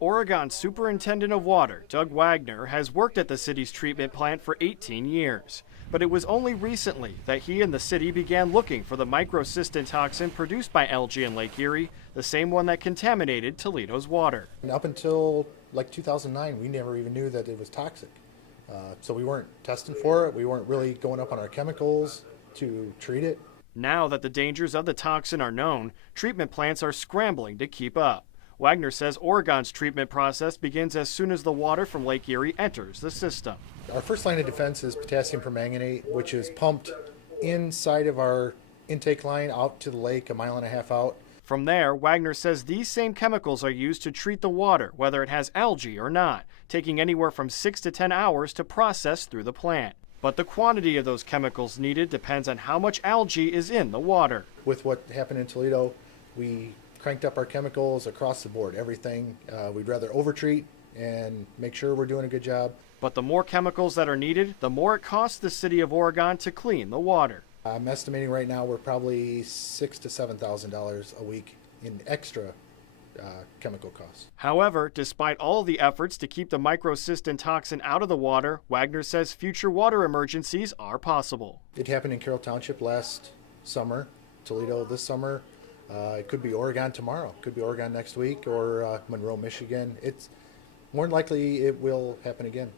Oregon Superintendent of Water, Doug Wagner, has worked at the city's treatment plant for 18 years. But it was only recently that he and the city began looking for the microcystin toxin produced by algae in Lake Erie, the same one that contaminated Toledo's water. And up until like 2009, we never even knew that it was toxic. So we weren't testing for it. We weren't really going up on our chemicals to treat it. Now that the dangers of the toxin are known, treatment plants are scrambling to keep up. Wagner says Oregon's treatment process begins as soon as the water from Lake Erie enters the system. Our first line of defense is potassium permanganate, which is pumped inside of our intake line out to the lake 1.5 miles out. From there, Wagner says these same chemicals are used to treat the water, whether it has algae or not, taking anywhere from 6 to 10 hours to process through the plant. But the quantity of those chemicals needed depends on how much algae is in the water. With what happened in Toledo, we cranked up our chemicals across the board, everything. We'd rather overtreat and make sure we're doing a good job. But the more chemicals that are needed, the more it costs the city of Oregon to clean the water. I'm estimating right now we're probably $6,000 to $7,000 a week in extra chemical costs. However, despite all the efforts to keep the microcystin toxin out of the water, Wagner says future water emergencies are possible. It happened in Carroll Township last summer, Toledo this summer. It could be Oregon tomorrow, it could be Oregon next week, or Monroe, Michigan. It's more than likely it will happen again.